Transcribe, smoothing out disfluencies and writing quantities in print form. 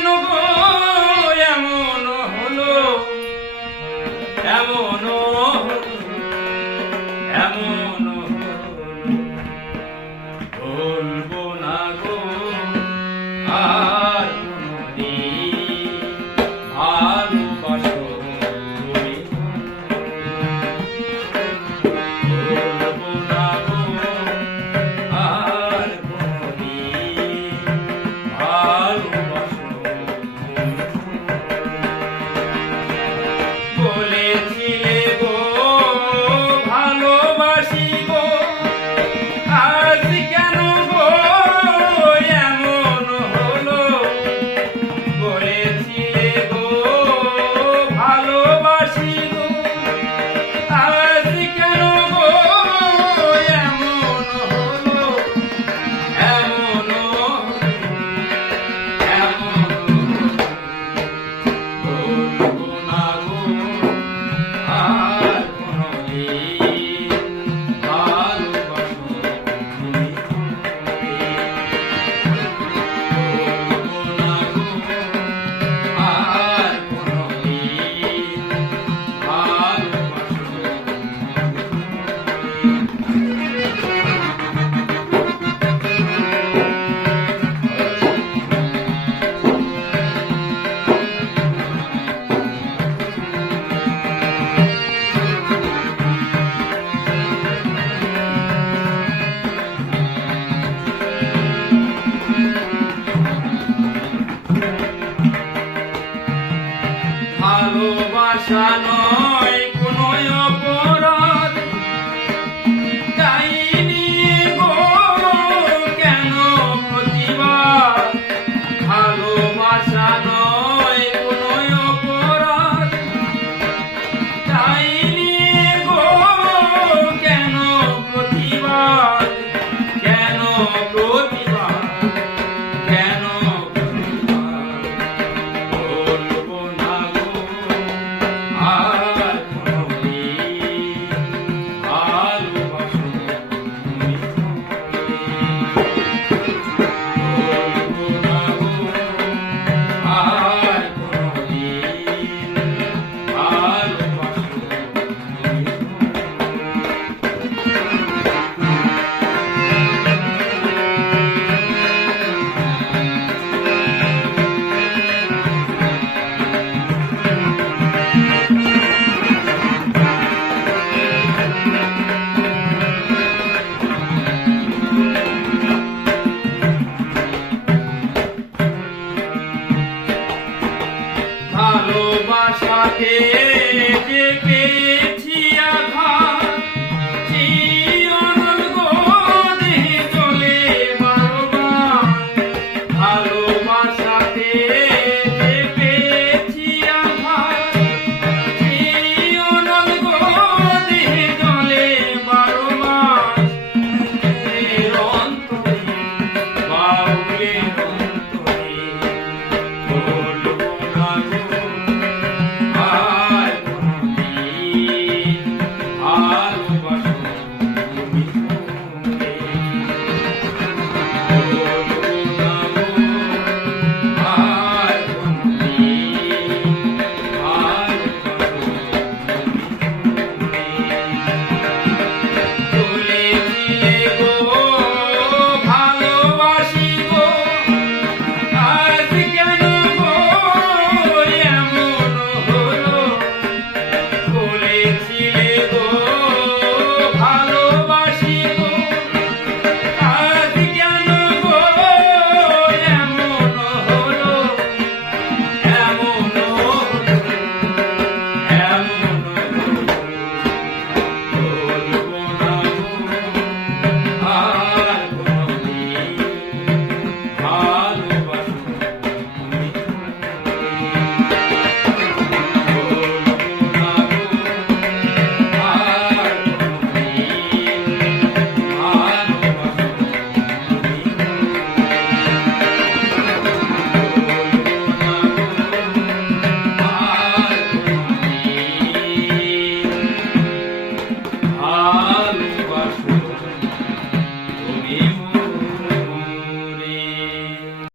কেন গো এমন হলো, এমন এমন বলবো না গো আর কোনদিন ভালোবাসো তুমি, বলবো না গো আর কোনদিন ভালোবাসো বলেছিলে গো ভালোবাসি গো, আজ কেন গো এমন হলো, বলেছিলে গো ভালোবাসি গো, আজ কেন গো এমন হলো, এমন এমন বলবো না গো আর কোনদিন ভালোবাসো তুমি, বলবো না গো আর কোনদিন ভালোবাসো ভালোবাসা নয় কোনো অপরাধ, চাইনি গো কেন প্রতিবাদ, ভালোবাসা নয় কোনো অপরাধ, চাইনি গো কেন প্রতিবাদ, কেন প্রতিবাদ, কেন প্রতিবাদ, বলবো না গো আর কোনদিন ভালোবাসো তুমি, বলবো না গো আর কোনদিন ভালোবাসো তুমি। ভালোবাসাতে যে পেয়ে